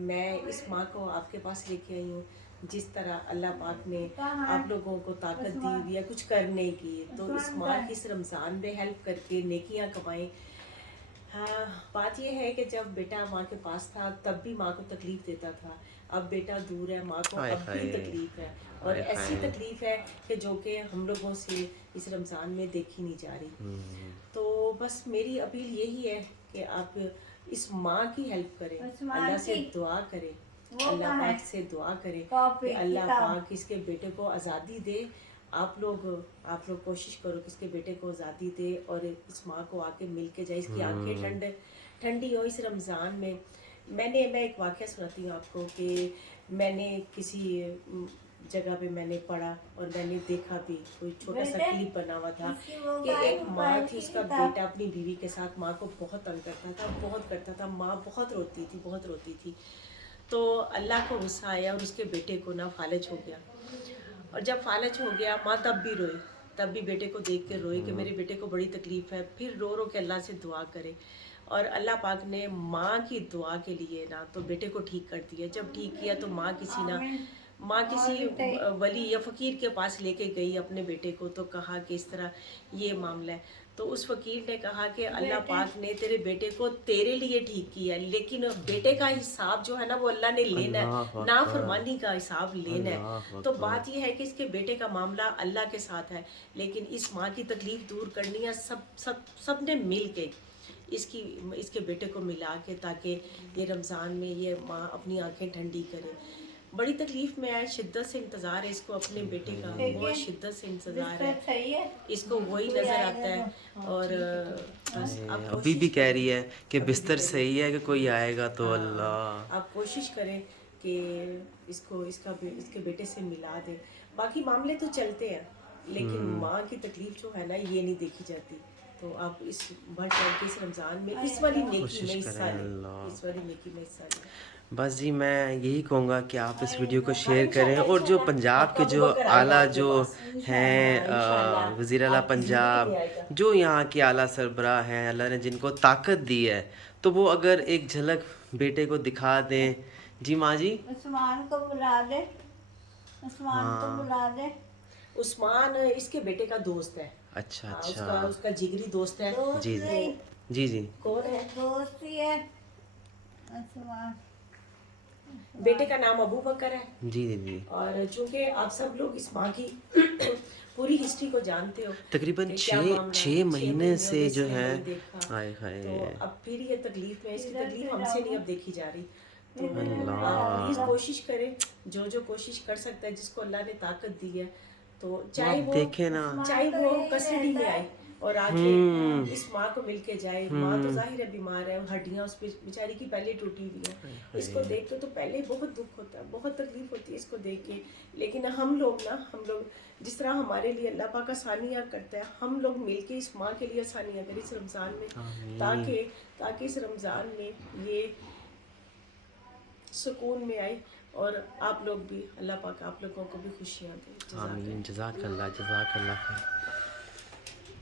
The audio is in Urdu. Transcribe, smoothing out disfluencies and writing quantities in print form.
میں اس ماں کو آپ کے پاس لے کے آئی ہوں جس طرح اللہ پاک نے آپ لوگوں کو طاقت دی ہوئی ہے کچھ کرنے کی، تو اس ماں کی اس رمضان میں ہیلپ کر کے نیکیاں کمائیں۔ ہاں، بات یہ ہے کہ جب بیٹا ماں کے پاس تھا تب بھی ماں کو تکلیف دیتا تھا، اب بیٹا دور ہے، ماں کو ہائے اب بھی ہائے تکلیف ہے، اور ہائے ایسی ہائے۔ تکلیف ہے کہ جو کہ ہم لوگوں سے اس رمضان میں دیکھی نہیں جا رہی۔ تو بس میری اپیل یہی ہے کہ آپ اس ماں کی ہیلپ کریں، اللہ سے دعا کریں، اللہ پاک سے دعا کریں کہ اللہ پاک اس کے بیٹے کو آزادی دے۔ آپ لوگ کوشش کرو کہ اس کے بیٹے کو آزادی دے اور اس ماں کو آ کے مل کے جائے، اس کی آنکھیں ٹھنڈی ہو اس رمضان میں۔ میں ایک واقعہ سناتی ہوں آپ کو کہ میں نے کسی جگہ پہ میں نے پڑھا اور میں نے دیکھا بھی، کوئی چھوٹا سا کلپ بنا ہوا تھا کہ ایک ماں تھی، اس کا بیٹا اپنی بیوی کے ساتھ ماں کو بہت تنگ کرتا تھا، ماں بہت روتی تھی، تو اللہ کو غصہ آیا اور اس کے بیٹے کو نا فالج ہو گیا، اور جب فالج ہو گیا ماں تب بھی روئی، تب بھی بیٹے کو دیکھ کے روئی کہ میرے بیٹے کو بڑی تکلیف ہے، پھر رو کے اللہ سے دعا کرے، اور اللہ پاک نے ماں کی دعا کے لیے نا تو بیٹے کو ٹھیک کر دیا۔ جب ٹھیک کیا تو ماں کسی ولی یا فقیر کے پاس لے کے گئی اپنے بیٹے کو، تو کہا کہ اس طرح یہ معاملہ ہے، تو اس فقیر نے کہا کہ اللہ پاک نے تیرے بیٹے کو تیرے لیے ٹھیک کیا ہے، لیکن بیٹے کا حساب جو ہے نا وہ اللہ نے لینا ہے، اللہ اکبر، نافرمانی کا حساب لینا ہے۔ اللہ تو اکبر۔ بات یہ ہے کہ اس کے بیٹے کا معاملہ اللہ کے ساتھ ہے، لیکن اس ماں کی تکلیف دور کرنی ہے سب نے مل کے، اس کے بیٹے کو ملا کے، تاکہ یہ رمضان میں یہ ماں اپنی آنکھیں ٹھنڈی کرے۔ بڑی تکلیف میں ہے، شدت سے انتظار ہے اس کو اپنے بیٹے کا، بہت شدت سے انتظار ہے، اس کو وہی نظر آتا ہے، اور بس آپ ابھی بھی کوشش کہہ کریں، رہی ہے کہ ابھی بھی بستر کریں، صحیح ہے کہ کوئی آئے گا تو اللہ۔ آپ کوشش کریں کہ اس کو اس کے بیٹے سے ملا دیں۔ باقی معاملے تو چلتے ہیں، لیکن ماں کی تکلیف جو ہے نا یہ نہیں دیکھی جاتی، تو آپ اس بڑھ چڑھ کے اس رمضان میں اس والی نیکی کوشش میں کریں حصہ لیں، اللہ۔ اس والی نیکی میں حصہ لیں۔ بس جی میں یہی کہوں گا کہ آپ اس ویڈیو کو ہاں شیئر کریں، انشاءاللہ اور جو انشاءاللہ پنجاب آپ کا کے ابو جو بکر آئے گا اعلیٰ آپ کے جو پاس، ہیں انشاءاللہ وزیر اعلیٰ آپ کی زندگی پنجاب، میں آئے گا۔ جو یہاں کے اعلیٰ سربراہ ہیں، اللہ نے جن کو طاقت دی ہے، تو وہ اگر ایک جھلک بیٹے کو دکھا دیں۔ جی ماں جی، عثمان کو بلا دے، عثمان کو ہاں بلا دے۔ عثمان اس کے بیٹے کا دوست ہے، اچھا ہاں اچھا، اس کا جگری دوست ہے۔ جی دوست نہیں، جی جی، کون ہے؟ دوست ہی ہے عثمان۔ بیٹے کا نام ابو بکر ہے، جی جی جی، اور چونکہ آپ سب لوگ اس ماں کی پوری ہسٹری کو جانتے ہو تقریباً کہ کیا چھ معاملہ ہے، چھ 6 مہینے مہینے سے ہوئے اس جو نے ہے، نہیں دیکھا، ہائے تو ہائے اب پھر یہ تکلیف میں، اس کی تکلیف ہم سے نہیں اب دیکھی جا رہی، تو آپ پلیز اللہ۔ کوشش کریں، جو کوشش کر سکتا ہے، جس کو اللہ نے طاقت دی ہے، تو وہ چاہے آپ دیکھیں نا، وہ کسٹڈی میں آئے اور آ کے اس ماں کو مل کے جائے۔ ماں تو ظاہر ہے بیمار ہے، ہڈیاں اس پہ بیچاری کی پہلے ٹوٹی ہوئی ہیں، اس کو دیکھ کے تو پہلے بہت دکھ ہوتا ہے، بہت تکلیف ہوتی ہے اس کو دیکھ کے، لیکن ہم لوگ جس طرح ہمارے لیے اللہ پاک آسانیاں کرتا ہے، ہم لوگ مل کے اس ماں کے لیے آسانیاں کریں اس رمضان میں، آمین۔ تاکہ اس رمضان میں یہ سکون میں آئے، اور آپ لوگ بھی اللہ پاک آپ لوگوں کو بھی خوشیاں دے۔ جزاک اللہ۔ آمین، جزاک اللہ خیر۔